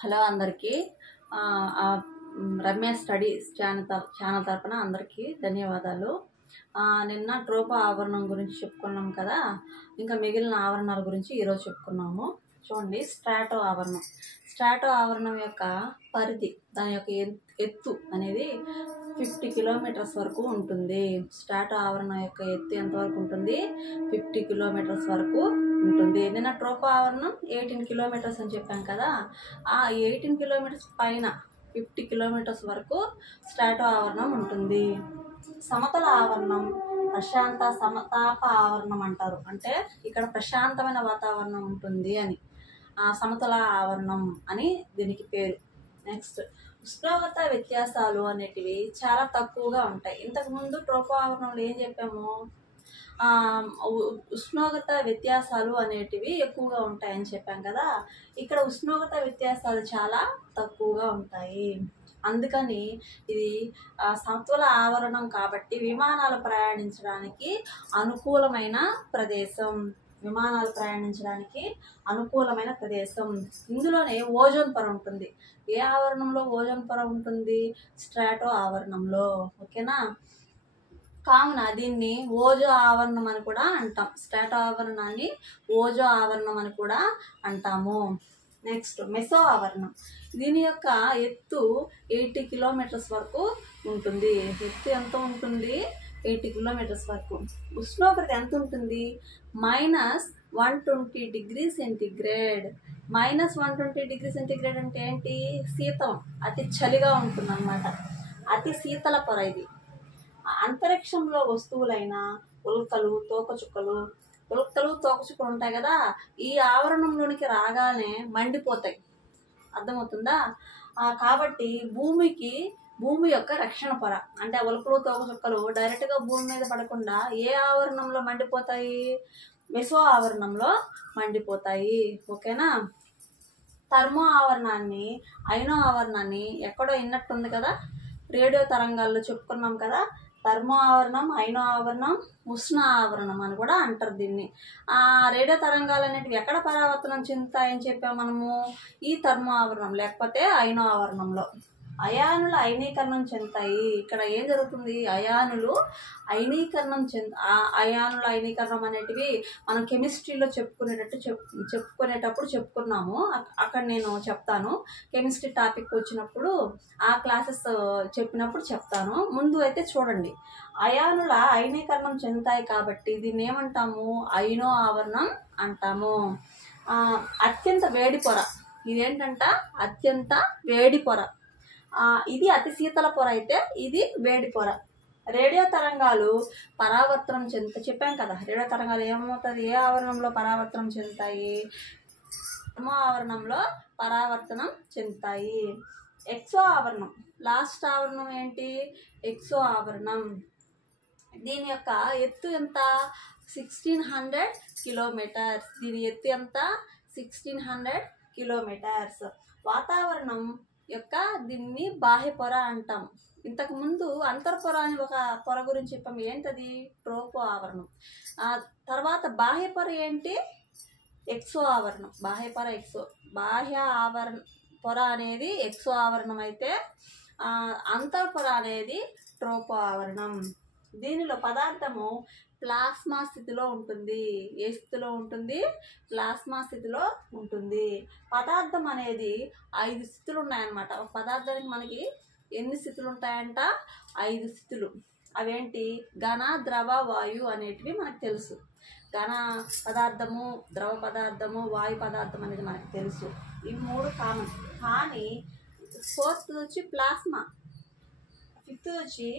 Hello అందరికీ. Ramya studies channel తరపున అందరికీ ధన్యవాదాలు. నిన్న ట్రోపా ఆవరణం గురించి చెప్పుకున్నాం కదా, ఇంకా మిగిలిన ఆవరణాల గురించి ఈరోజు చెప్పుకున్నాము. చూడండి, స్ట్రాటో ఆవరణం యొక్క పరిధి, దాని యొక్క ఎత్తు అనేది 50 కిలోమీటర్స్ వరకు ఉంటుంది. స్ట్రాటో ఆవరణం యొక్క ఎత్తు ఎంతవరకు ఉంటుంది? 50 కిలోమీటర్స్ వరకు ఉంటుంది. నిన్న ట్రోపా ఆవరణం 18 కిలోమీటర్స్ అని చెప్పాం కదా, ఆ 18 కిలోమీటర్స్ పైన 50 కిలోమీటర్స్ వరకు స్ట్రాటో ఆవరణం ఉంటుంది. సమతల ఆవరణం ప్రశాంత సమతాప ఆవరణం అంటారు. అంటే ఇక్కడ ప్రశాంతమైన వాతావరణం ఉంటుంది అని, సమతల ఆవరణం అని దీనికి పేరు. నెక్స్ట్, ఉష్ణోగ్రత వ్యత్యాసాలు అనేటివి చాలా తక్కువగా ఉంటాయి. ఇంతకుముందు ట్రోపా ఆవరణంలో ఏం చెప్పాము? ఉష్ణోగ్రత వ్యత్యాసాలు అనేటివి ఎక్కువగా ఉంటాయని చెప్పాం కదా, ఇక్కడ ఉష్ణోగ్రత వ్యత్యాసాలు చాలా తక్కువగా ఉంటాయి. అందుకని ఇది సమతుల ఆవరణం కాబట్టి విమానాలు ప్రయాణించడానికి అనుకూలమైన ప్రదేశం. ఇందులోనే ఓజోన్ పొర ఉంటుంది. ఏ ఆవరణంలో ఓజోన్ పొర ఉంటుంది? స్ట్రాటో ఆవరణంలో. ఓకేనా? కావున దీన్ని ఓజో ఆవరణం అని కూడా అంటాం. స్ట్రాటో ఆవరణాన్ని ఓజో ఆవరణం అని కూడా అంటాము. నెక్స్ట్, మెసో ఆవరణం. దీని యొక్క ఎత్తు 80 కిలోమీటర్స్ వరకు ఉంటుంది. ఎత్తు ఎంత ఉంటుంది? 80 కిలోమీటర్స్ వరకు. ఉష్ణోగ్రత ఎంత ఉంటుంది? -120 డిగ్రీ సెంటీగ్రేడ్. -120 డిగ్రీ సెంటీగ్రేడ్ అంటే ఏంటి? శీతలం, అతి చలిగా ఉంటుంది అన్నమాట. అతి శీతల పొర ఇది. అంతరిక్షంలో వస్తువులైన ఉల్కలు, తోకచుక్కలు ఉంటాయి కదా, ఈ ఆవరణంలోనికి రాగానే మండిపోతాయి. అర్థమవుతుందా? కాబట్టి భూమి యొక్క రక్షణ పొర, అంటే ఉల్కలు, తోకచుక్కలు డైరెక్ట్గా భూమి మీద పడకుండా ఏ ఆవరణంలో మండిపోతాయి? మెసో ఆవరణంలో మండిపోతాయి. ఓకేనా? థర్మో ఆవరణాన్ని, ఐనో ఆవరణాన్ని ఎక్కడో విన్నట్టుంది కదా, రేడియో తరంగాల్లో చెప్పుకున్నాం కదా. థర్మో ఆవరణం, ఐనో ఆవరణం, ఉష్ణ ఆవరణం అని కూడా అంటారు దీన్ని. రేడియో తరంగాలు అనేటివి ఎక్కడ పరావర్తనం చెందుతాయని చెప్పాము మనము? ఈ థర్మో ఆవరణం లేకపోతే ఐనో ఆవరణంలో. అయానులు అయనీకరణం చెందుతాయి. ఇక్కడ ఏం జరుగుతుంది? అయానుల అయనీకరణం అనేటివి మనం కెమిస్ట్రీలో చెప్పుకునేటప్పుడు చెప్పుకున్నాము. అక్కడ నేను చెప్తాను. కెమిస్ట్రీ టాపిక్ వచ్చినప్పుడు ఆ క్లాసెస్ చెప్పినప్పుడు చెప్తాను. ముందు అయితే చూడండి, అయానుల అయనీకరణం చెందుతాయి కాబట్టి దీన్ని ఏమంటాము? ఐనో ఆవరణం అంటాము. అత్యంత వేడి పొర. ఇదేంటంట? అత్యంత వేడి పొర. ఇది అతి శీతల పొర అయితే ఇది వేడి పొర. రేడియో తరంగాలు పరావర్తనం చెప్పాం కదా, రేడియో తరంగాలు ఏమవుతుంది? ఏ ఆవరణంలో పరావర్తనం చెందుతాయి? థర్మో ఆవరణంలో పరావర్తనం చెందుతాయి. ఎక్సో ఆవరణం, లాస్ట్ ఆవరణం ఏంటి? ఎక్సో ఆవరణం. దీని యొక్క ఎత్తు ఎంత? 1600 కిలోమీటర్స్. దీని ఎత్తు ఎంత? 1600 కిలోమీటర్స్. వాతావరణం యొక్క దీన్ని బాహ్య పొర అంటాం. ఇంతకుముందు అంతర్పొర అని ఒక పొర గురించి చెప్పాము. ఏంటది? ట్రోపో ఆవరణం. తర్వాత బాహ్య పొర ఏంటి? ఎక్సో ఆవరణం. బాహ్య ఆవరణ పొర అనేది ఎక్సో ఆవరణం అయితే అంతర్పొర అనేది ట్రోపో ఆవరణం. దీనిలో పదార్థము ప్లాస్మా స్థితిలో ఉంటుంది. ఏ స్థితిలో ఉంటుంది? ప్లాస్మా స్థితిలో ఉంటుంది. పదార్థం అనేది 5 స్థితులు ఉన్నాయన్నమాట. ఒక పదార్థానికి మనకి ఎన్ని స్థితులు ఉంటాయంట? 5 స్థితులు. అవేంటి? ఘన, ద్రవ, వాయు అనేటివి మనకు తెలుసు. ఘన పదార్థము, ద్రవ పదార్థము, వాయు పదార్థం అనేది మనకు తెలుసు. ఇవి 3 కామన్. కానీ 4th వచ్చి ప్లాస్మా, 5th వచ్చి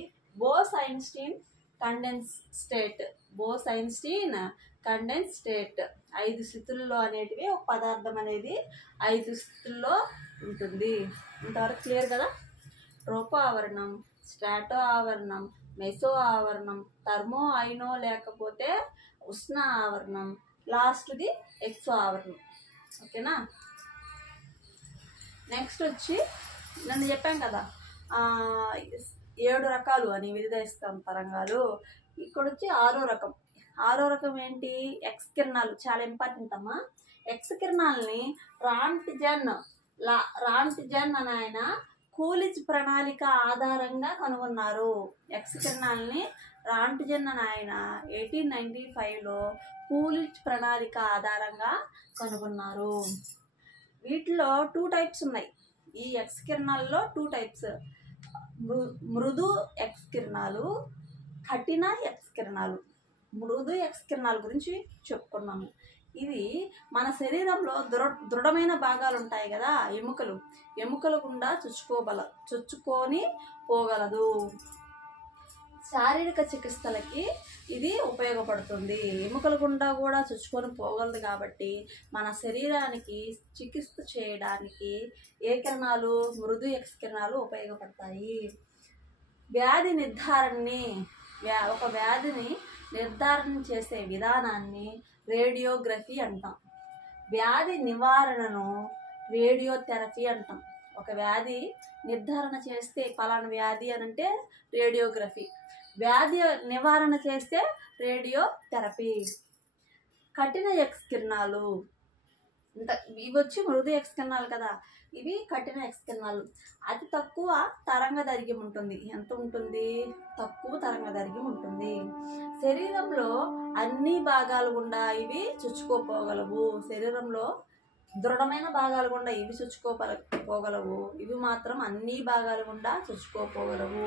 బోస్-ఐన్స్టీన్ కండెన్స్ స్టేట్. 5 స్థితుల్లో అనేటివి ఒక పదార్థం అనేది 5 స్థితుల్లో ఉంటుంది. ఇంతవరకు క్లియర్ కదా? ట్రోపో ఆవరణం, స్ట్రాటో ఆవరణం, మెసో ఆవరణం, థర్మో, ఐనో లేకపోతే ఉష్ణ ఆవరణం, లాస్ట్ది ఎక్సో ఆవరణం. ఓకేనా? నెక్స్ట్ వచ్చి నన్ను చెప్పాం కదా 7 రకాలు అని వివిధ తరంగాలు. ఇక్కడ వచ్చి 6వ రకం. 6వ రకం ఏంటి? ఎక్స్ కిరణాలు. చాలా ఇంపార్టెంట్ అమ్మా. ఎక్స్ కిరణాలని రాంట్జన్ రాంట్జన్ అని ఆయన కూలిజ్ ప్రణాళిక ఆధారంగా కనుగొన్నారు. ఎక్స్ కిరణాలని రాంట్జన్ అని ఆయన 1895లో కూలిజ్ ప్రణాళిక ఆధారంగా కనుగొన్నారు. వీటిలో 2 టైప్స్ ఉన్నాయి. ఈ ఎక్స్ కిరణాల్లో 2 టైప్స్, మృదు ఎక్స్ కిరణాలు, కఠిన ఎక్స్ కిరణాలు. మృదు ఎక్స్ కిరణాల గురించి చెప్పుకున్నాము. ఇది మన శరీరంలో దృఢమైన భాగాలు ఉంటాయి కదా, ఎముకల గుండా చొచ్చుకొని పోగలదు. శారీరక చికిత్సలకి ఇది ఉపయోగపడుతుంది. ఎముకల గుండా కూడా చొచ్చుకొని పోగలదు కాబట్టి మన శరీరానికి చికిత్స చేయడానికి ఏ కిరణాలు, మృదు ఎక్స్ కిరణాలు ఉపయోగపడతాయి. ఒక వ్యాధిని నిర్ధారణ చేసే విధానాన్ని రేడియోగ్రఫీ అంటాం. వ్యాధి నివారణను రేడియోథెరపీ అంటాం. ఒక వ్యాధి నిర్ధారణ చేస్తే పలానా వ్యాధి అని అంటే రేడియోగ్రఫీ, వ్యాధి నివారణ చేస్తే రేడియోథెరపీ. కఠిన ఎక్స్ కిరణాలు, ఇవి వచ్చి మృదు ఎక్స్ కిరణాలు కదా, ఇవి కఠిన ఎక్స్ కిరణాలు. అతి తక్కువ తరంగ దైర్ఘ్యం ఉంటుంది. ఎంత ఉంటుంది? తక్కువ తరంగ దైర్ఘ్యం ఉంటుంది. శరీరంలో అన్ని భాగాలు గుండా ఇవి చొచ్చుకోపోగలవు. శరీరంలో దృఢమైన భాగాలు గుండా ఇవి చొచ్చుకోపోగలవు, ఇవి మాత్రం అన్ని భాగాలు గుండా చొచ్చుకోపోగలవు.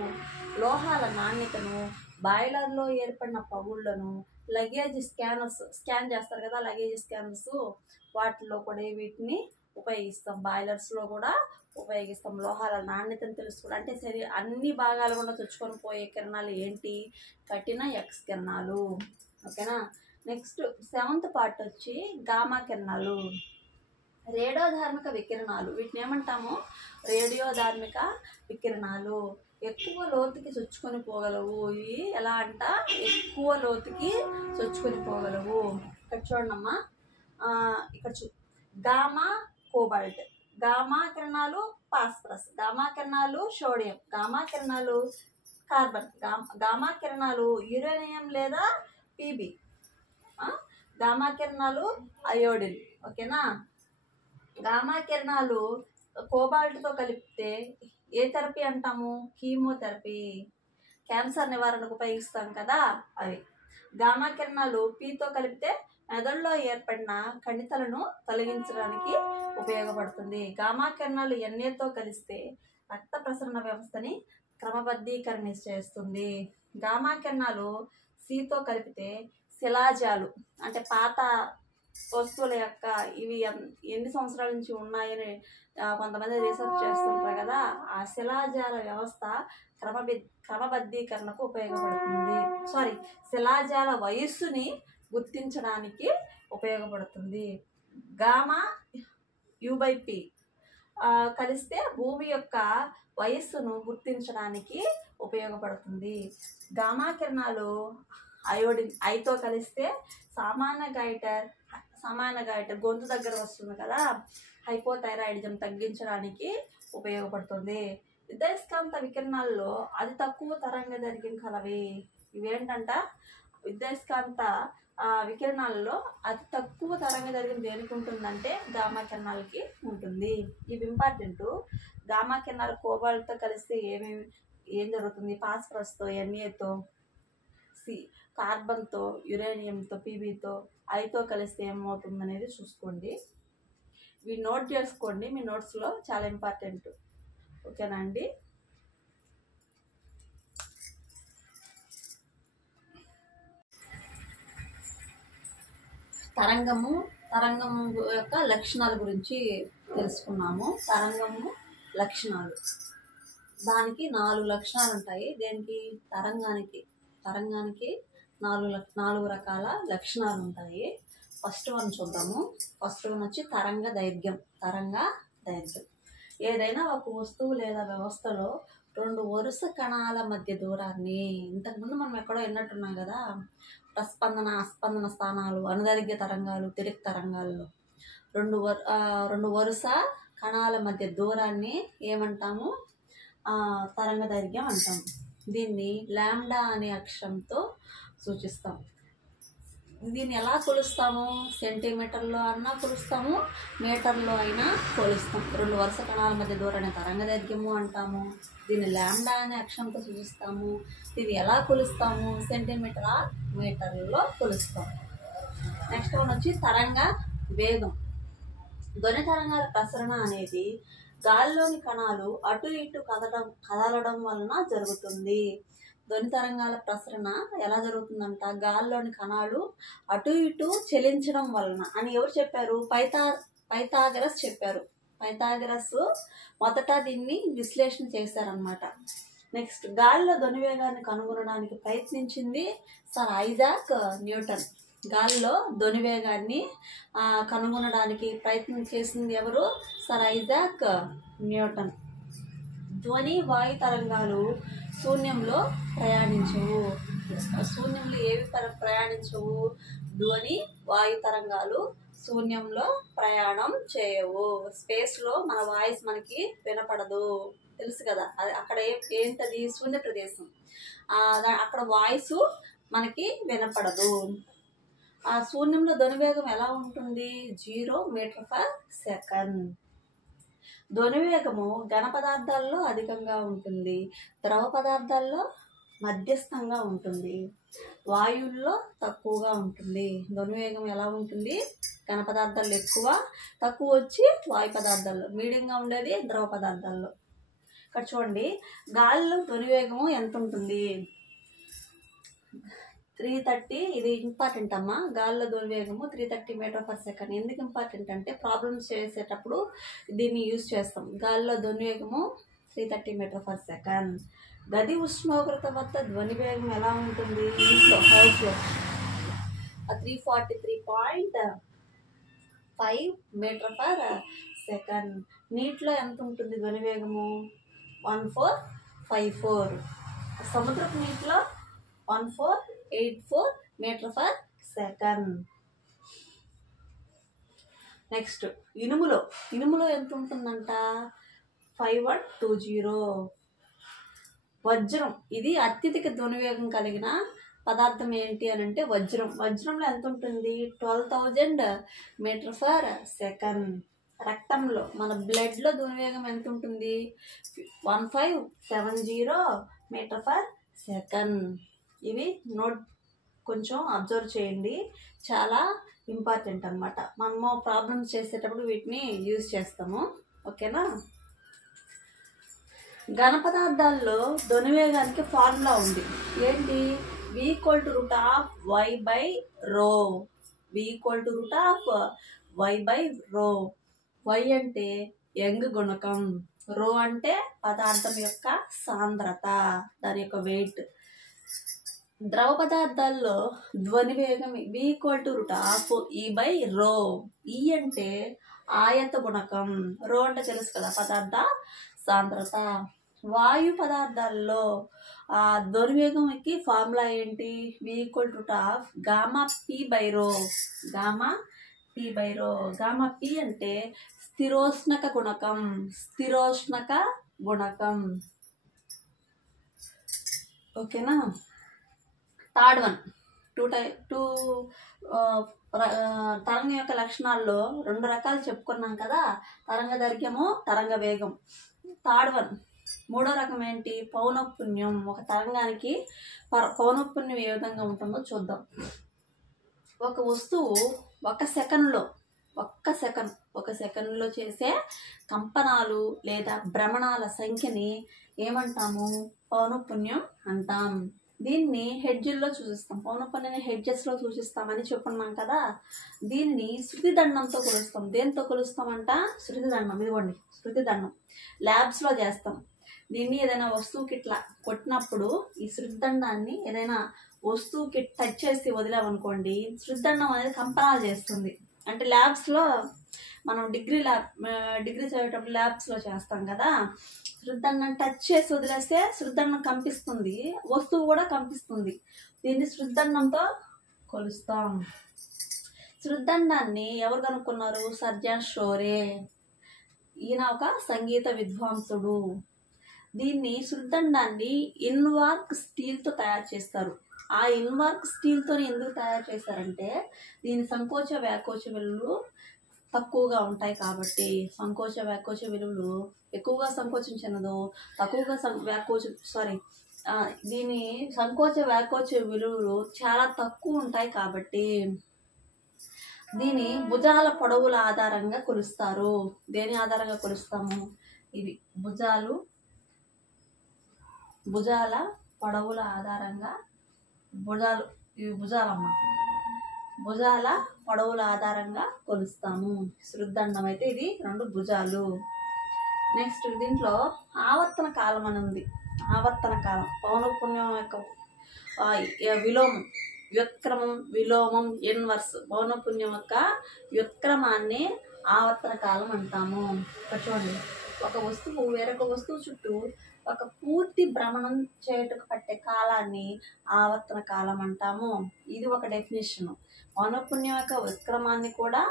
లోహాల నాణ్యతను, బాయిలర్లో ఏర్పడిన పగుళ్లను, లగేజ్ స్కాన్ చేస్తారు కదా, లగేజ్ స్కానర్స్, వాటిలో కూడా వీటిని ఉపయోగిస్తాం. బాయిలర్స్లో కూడా ఉపయోగిస్తాం. లోహాల నాణ్యతను తెలుసుకోవడం అంటే అన్ని భాగాలు కూడా చొచ్చుకొని పోయే కిరణాలు ఏంటి? కఠిన ఎక్స్ కిరణాలు. ఓకేనా. నెక్స్ట్ 7th పార్ట్ వచ్చి గామా కిరణాలు, రేడియోధార్మిక వికిరణాలు. వీటిని ఏమంటాము? రేడియోధార్మిక వికిరణాలు. ఎక్కువ లోతుకి చొచ్చుకొని పోగలవు. ఇవి ఎలా అంట? ఎక్కువ లోతుకి చొచ్చుకొని పోగలవు. ఇక్కడ చూడమ్మా, ఇక్కడ గామా కోబాల్ట్, గామా కిరణాలు ఫాస్ఫరస్, గామా కిరణాలు సోడియం, గామా కిరణాలు కార్బన్, గామా కిరణాలు యురేనియం లేదా పీబీ, గామా కిరణాలు అయోడిన్. ఓకేనా. గామా కిరణాలు కోబాల్ట్తో కలిపితే ఏ థెరపీ అంటాము? కీమోథెరపీ. క్యాన్సర్ నివారణకు ఉపయోగిస్తాం కదా అవి. గామా కిరణాలు పీతో కలిపితే మెదడులో ఏర్పడిన కణితలను తొలగించడానికి ఉపయోగపడుతుంది. గామా కిరణాలు ఎన్ఏతో కలిస్తే రక్త ప్రసరణ వ్యవస్థని క్రమబద్ధీకరణ చేస్తుంది. గామా కిరణాలు సితో కలిపితే శిలాజాలు అంటే పాత వస్తువుల యొక్క ఇవి ఎన్ని సంవత్సరాల నుంచి ఉన్నాయని కొంతమంది రీసెర్చ్ చేస్తుంటారు కదా, ఆ శిలాజాల వ్యవస్థ క్రమబద్ధీకరణకు ఉపయోగపడుతుంది. శిలాజాల వయస్సుని గుర్తించడానికి ఉపయోగపడుతుంది. గామా U/P కలిస్తే భూమి యొక్క వయస్సును గుర్తించడానికి ఉపయోగపడుతుంది. గామా కిరణాలు అయోడిన్ ఐతో కలిస్తే సామాన్య గైటర్ గొంతు దగ్గర వస్తుంది కదా, హైపోథైరాయిడిజం తగ్గించడానికి ఉపయోగపడుతుంది. విద్యుదయస్కాంత వికిరణాల్లో అతి తక్కువ తరంగ దైర్ఘ్యం కలవి. ఇవేంటంట? విద్యుదయస్కాంత వికిరణాలలో అతి తక్కువ తరంగ దైర్ఘ్యం దేనికి ఉంటుందంటే గామా కిరణాలకి ఉంటుంది. ఇవి ఇంపార్టెంట్. గామా కిరణాలు కోబాల్ట్తో కలిస్తే ఏం జరుగుతుంది? ఫాస్ఫరస్తో, ఎన్ఏతో, కార్బన్తో, యురేనియంతో, పీబీతో, ఐతో కలిస్తే ఏమవుతుంది అనేది చూసుకోండి. ఇవి నోట్ చేసుకోండి, మీ నోట్స్లో చాలా ఇంపార్టెంట్. ఓకేనా అండి. తరంగము యొక్క లక్షణాల గురించి తెలుసుకున్నాము. తరంగము లక్షణాలు, దానికి 4 లక్షణాలు ఉంటాయి. దేనికి? తరంగానికి 4 రకాల లక్షణాలు ఉంటాయి. ఫస్ట్ వన్ చూద్దాము. ఫస్ట్ వన్ వచ్చి తరంగ దైర్ఘ్యం. ఏదైనా ఒక వస్తువు లేదా వ్యవస్థలో 2 వరుస కణాల మధ్య దూరాన్ని, ఇంతకుముందు మనం ఎక్కడో విన్నట్టున్నాం కదా, ప్రస్పందన అస్పందన స్థానాలు, అనుదైర్ఘ్య తరంగాలు, తిరిగి తరంగాల్లో 2 వరుస కణాల మధ్య దూరాన్ని ఏమంటాము? తరంగ దైర్ఘ్యం అంటాము. దీన్ని లాంబ్డా అనే అక్షరంతో సూచిస్తాం. దీన్ని ఎలా కొలుస్తాము? సెంటీమీటర్లో అన్నా కొలుస్తాము, మీటర్లో అయినా కొలుస్తాం. రెండు వరుస కణాల మధ్య దూరాన్ని తరంగదైర్ఘ్యము అంటాము. దీన్ని లాంబ్డా అనే అక్షరంతో సూచిస్తాము. దీన్ని ఎలా కొలుస్తాము? సెంటీమీటరా, మీటర్లో కొలుస్తాం. నెక్స్ట్ వన్ వచ్చి తరంగ వేగం. ధ్వని తరంగాల ప్రసరణ అనేది గాలిలోని కణాలు అటు ఇటు కదలడం వలన జరుగుతుంది. ధ్వని తరంగాల ప్రసరణ ఎలా జరుగుతుందంట? గాలిలోని కణాలు అటు ఇటు చలించడం వలన అని ఎవరు చెప్పారు? పైథాగరస్ చెప్పారు. పైథాగరస్ మొదట దీన్ని విశ్లేషణ చేశారనమాట. నెక్స్ట్ గాలిలో ధ్వని వేగాన్ని కనుగొనడానికి ప్రయత్నించింది సర్ ఐజాక్ న్యూటన్. గాలిలో ధ్వని వేగాన్ని కనుగొనడానికి ప్రయత్నం చేసింది ఎవరు? Sir Isaac Newton. ధ్వని వాయు తరంగాలు శూన్యంలో ప్రయాణించవు. శూన్యంలో ఏవి ప్రయాణించవు? ధ్వని వాయు తరంగాలు శూన్యంలో ప్రయాణం చేయవు. స్పేస్లో మన వాయిస్ మనకి వినపడదు, తెలుసు కదా. అది అక్కడ ఏంటది? శూన్య ప్రదేశం. అక్కడ వాయిస్ మనకి వినపడదు. ఆ శూన్యంలో ధ్వనివేగం ఎలా ఉంటుంది? 0 మీటర్ పర్ సెకండ్. ధ్వనివేగము ఘన పదార్థాల్లో అధికంగా ఉంటుంది, ద్రవ పదార్థాల్లో మధ్యస్థంగా ఉంటుంది, వాయువుల్లో తక్కువగా ఉంటుంది. ధ్వనివేగం ఎలా ఉంటుంది? ఘన పదార్థాల్లో ఎక్కువ, తక్కువ వచ్చి వాయు పదార్థాల్లో, మీడియంగా ఉండేది ద్రవ పదార్థాల్లో. ఇక్కడ చూడండి, గాలిలో ధ్వనివేగము ఎంత ఉంటుంది? 330. ఇది ఇంపార్టెంట్ అమ్మా. గాలిలో ధ్వనివేగము 330 మీటర్ పర్ సెకండ్. ఎందుకు ఇంపార్టెంట్ అంటే ప్రాబ్లమ్స్ చేసేటప్పుడు దీన్ని యూజ్ చేస్తాం. గాలిలో ధ్వనివేగము 330 మీటర్ పర్ సెకండ్. గది ఉష్ణోగ్రత వద్ద ధ్వనివేగం ఎలా ఉంటుంది? ఇంట్లో హౌస్లో 343.5 మీటర్ పర్ సెకండ్. నీటిలో ఎంత ఉంటుంది ధ్వనివేగము? 1454. సముద్రపు నీటిలో 1484 మీటర్ పర్ సెకండ్. నెక్స్ట్ ఇనుములో ఎంత ఉంటుందంట? 5120. వజ్రం, ఇది అత్యధిక ధ్వనివేగం కలిగిన పదార్థం ఏంటి అని అంటే వజ్రంలో ఎంత ఉంటుంది? 12,000 మీటర్ పర్ సెకండ్. రక్తంలో, మన బ్లడ్లో ధ్వనివేగం ఎంత ఉంటుంది? 1570 మీటర్ పర్ సెకండ్. ఇవి నోట్ కొంచెం అబ్జర్వ్ చేయండి, చాలా ఇంపార్టెంట్ అన్నమాట. మనము ప్రాబ్లమ్స్ చేసేటప్పుడు వీటిని యూజ్ చేస్తాము. ఓకేనా? ఘన పదార్థాల్లో ధ్వనివేగానికి ఫార్ములా ఉంది. ఏంటి? v = y/ρ. v = y/ρ. y అంటే యంగ్ గుణకం, ρ అంటే పదార్థం యొక్క సాంద్రత, దాని యొక్క వెయిట్. ద్రవ పదార్థాల్లో ధ్వనివేగం v = e/ρ. e అంటే ఆయత గుణకం, ρ అంటే తెలుసు కదా పదార్థ సాంద్రత. వాయు పదార్థాల్లో ధ్వనివేగంకి ఫార్ములా ఏంటి? v = γp/ρ. γp అంటే స్థిరోష్ణక గుణకం. ఓకేనా? థర్డ్ వన్, తరంగం యొక్క లక్షణాల్లో 2 రకాలు చెప్పుకున్నాం కదా, తరంగ దైర్ఘ్యము, తరంగ వేగం. థర్డ్ వన్, మూడో రకం ఏంటి? పౌనఃపున్యం. ఒక తరంగానికి పౌనఃపున్యం ఏ విధంగా ఉంటుందో చూద్దాం. ఒక వస్తువు ఒక సెకండ్లో చేసే కంపనాలు లేదా భ్రమణాల సంఖ్యని ఏమంటాము? పౌనఃపున్యం అంటాం. దీన్ని హెడ్జ్ల్లో సూచిస్తాం. పౌనఃపున్యాన్ని హెడ్జెస్లో సూచిస్తామని చెప్పుకున్నాం కదా. దీనిని శృతి దండంతో కొలుస్తాం. దేంతో కొలుస్తామంట? శృతి దండం. ఇదిగోండి శృతి దండం. ల్యాబ్స్లో చేస్తాం. దీన్ని ఏదైనా వస్తువుకి ఇట్లా కొట్టినప్పుడు ఈ శృతి దండాన్ని ఏదైనా వస్తువుకి టచ్ చేసి వదిలామనుకోండి, శృతి దండం అనేది కంపనాలు చేస్తుంది. అంటే ల్యాబ్స్లో మనం డిగ్రీ చదివేటప్పుడు ల్యాబ్స్లో చేస్తాం కదా, శృద్దండం టచ్ చేసి వదిలేస్తే శృద్దండం కంపిస్తుంది, వస్తువు కూడా కంపిస్తుంది. దీన్ని శృద్దండంతో కొలుస్తాం. శృద్దండాన్ని ఎవరు కనుక్కున్నారు? Sir John Shorey. ఈయన ఒక సంగీత విద్వాంసుడు. దీన్ని శృద్దండాన్ని ఇన్వార్క్ స్టీల్తో తయారు చేస్తారు. ఆ ఇన్వార్క్ స్టీల్తో ఎందుకు తయారు చేస్తారంటే దీని సంకోచ వ్యాకోచ విలువలు తక్కువగా ఉంటాయి కాబట్టి. సంకోచ వ్యాకోచ విలువలు ఎక్కువగా సంకోచం చెందదు, తక్కువగా దీని సంకోచ వ్యాకోచ విలువలు చాలా తక్కువ ఉంటాయి కాబట్టి దీని భుజాల పొడవుల ఆధారంగా కొలుస్తారు. దేని ఆధారంగా కొలుస్తాము? ఇవి భుజాల పొడవుల ఆధారంగా ఇవి భుజాల పొడవుల ఆధారంగా కొలుస్తాము. శృద్దండం అయితే ఇది 2 భుజాలు. నెక్స్ట్ దీంట్లో ఆవర్తన కాలం అని ఉంది. ఆవర్తన కాలం పౌనఃపున్యం యొక్క విలోమం, వ్యుత్క్రమం, విలోమం, ఇన్వర్స్. పౌనఃపున్యం యొక్క వ్యుత్క్రమాన్ని ఆవర్తన కాలం అంటాము. చూడండి, ఒక వస్తువు వేరొక వస్తువు చుట్టూ ఒక పూర్తి భ్రమణం చేయటకు పట్టే కాలాన్ని ఆవర్తన కాలం అంటాము. ఇది ఒక డెఫినేషన్. పౌనఃపున్యం యొక్క వ్యుత్క్రమాన్ని కూడా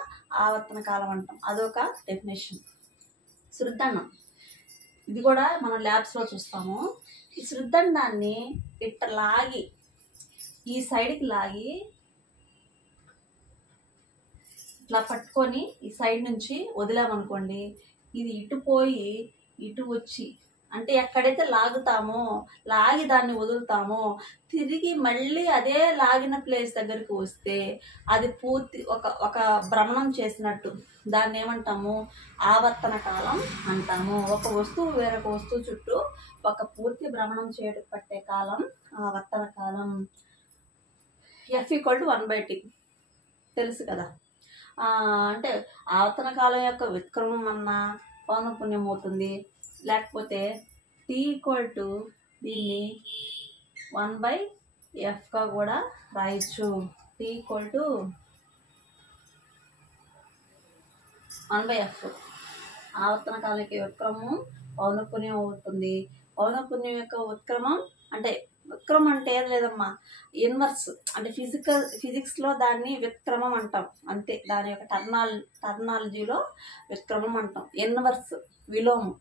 ఆవర్తన కాలం అంటాం, అదొక డెఫినేషన్. శృద్దండం ఇది కూడా మనం ల్యాబ్స్లో చూస్తాము. ఈ శృద్దండాన్ని ఇట్ట లాగి ఈ సైడ్కి లాగి ఇట్లా పట్టుకొని ఈ సైడ్ నుంచి వదిలామనుకోండి, ఇది ఇటు పోయి ఇటు వచ్చి, అంటే ఎక్కడైతే లాగుతామో లాగి దాన్ని వదులుతామో తిరిగి మళ్ళీ అదే లాగిన ప్లేస్ దగ్గరికి వస్తే అది పూర్తి ఒక భ్రమణం చేసినట్టు. దాన్ని ఏమంటాము? ఆవర్తన కాలం అంటాము. ఒక వస్తువు వేరొక వస్తువు చుట్టూ ఒక పూర్తి భ్రమణం చేయడం పట్టే కాలం ఆవర్తన కాలం. F = 1/T తెలుసు కదా. అంటే ఆవర్తన కాలం యొక్క వ్యుత్క్రమం అన్నా పౌనఃపున్యం అవుతుంది, లేకపోతే T = దీన్ని 1/Fగా కూడా రాయొచ్చు. T = 1/F. ఆవర్తన కాలం యొక్క వ్యుత్క్రమం పౌనఃపున్యం అవుతుంది. పౌనఃపున్యం యొక్క వ్యుత్క్రమం అంటే వ్యుత్క్రమం అంటే ఏం లేదమ్మా, ఇన్వర్స్. అంటే ఫిజిక్స్లో దాన్ని వ్యుత్క్రమం అంటాం అంతే. దాని యొక్క టర్మినాలజీలో వ్యుత్క్రమం అంటాం. ఇన్వర్స్ విలోమం.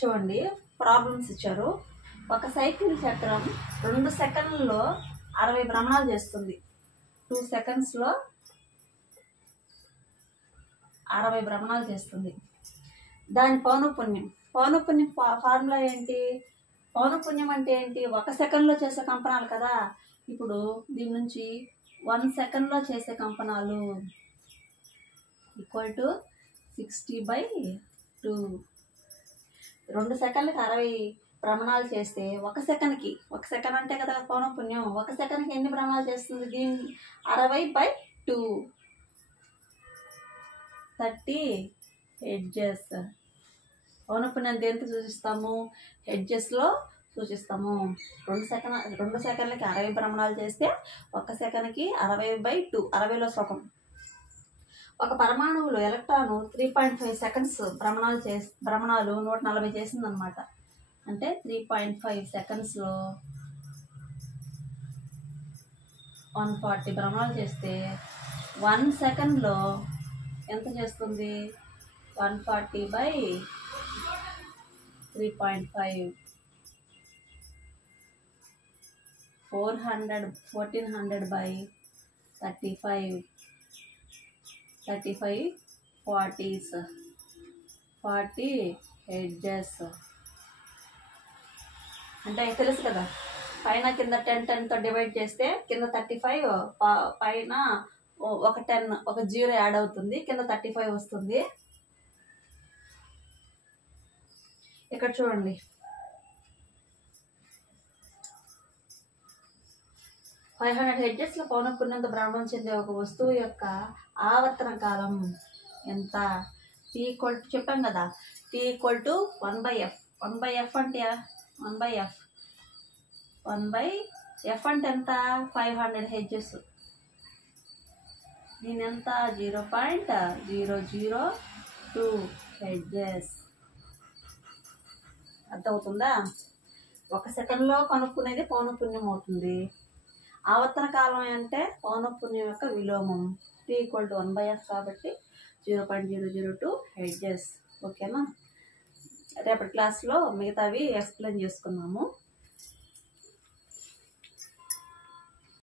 చూడండి, ప్రాబ్లమ్స్ ఇచ్చారు. ఒక సైకిల్ చక్రం 2 సెకండ్లలో 60 భ్రమణాలు చేస్తుంది. 2 సెకండ్స్లో 60 భ్రమణాలు చేస్తుంది. దాని పౌనఃపున్యం ఫార్ములా ఏంటి? పౌనఃపున్యం అంటే ఏంటి? 1 సెకండ్లో చేసే కంపనాలు కదా. ఇప్పుడు దీని నుంచి 1 సెకండ్లో చేసే కంపనాలు = 60/2. 2 సెకండ్లకి 60 భ్రమణాలు చేస్తే 1 సెకండ్ అంటే కదా పౌనఃపున్యం. 1 సెకండ్కి ఎన్ని భ్రమణాలు చేస్తుంది? దీన్ని 60/2 30 హెడ్జెస్. పౌనఃపున్యం దేంతో సూచిస్తాము? హెడ్జెస్లో సూచిస్తాము. 2 సెకండ్లకి 60 భ్రమణాలు చేస్తే 1 సెకండ్కి 60/2, 60లో సగం. ఒక పరమాణువులో ఎలక్ట్రాను 3.5 సెకండ్స్ భ్రమణాలు 140 చేసిందనమాట. అంటే 3.5 సెకండ్స్లో 140 భ్రమణాలు చేస్తే 1 సెకండ్లో ఎంత చేస్తుంది? 140/3.5 1400/35 40s 40 హెడ్జెస్. అంటే తెలుసు కదా, పైన కింద 10తో డివైడ్ చేస్తే కింద 35, పైన ఒక 10 ఒక 0 యాడ్ అవుతుంది, కింద 35 వస్తుంది. ఇక్కడ చూడండి, 500 హెడ్జెస్ల పౌనఃపున్యంతో భ్రమణం చెందే ఒక వస్తువు యొక్క ఆవర్తన కాలం ఎంత? T చెప్పాం కదా, T = 1/F. 1/F అంటే 1/F అంటే ఎంత? 500 హెడ్జెస్. దీని ఎంత? 0.002 హెడ్జెస్. అర్థమవుతుందా? 1 సెకండ్లో కనుక్కునేది పౌనఃపున్యం అవుతుంది. ఆవర్తన కాలం అంటే పౌనఃపున్యం యొక్క విలోమం. T = 1/F కాబట్టి 0.002 హెడ్జెస్. ఓకేనా? రేపటి క్లాస్లో మిగతావి ఎక్స్ప్లెయిన్ చేసుకున్నాము.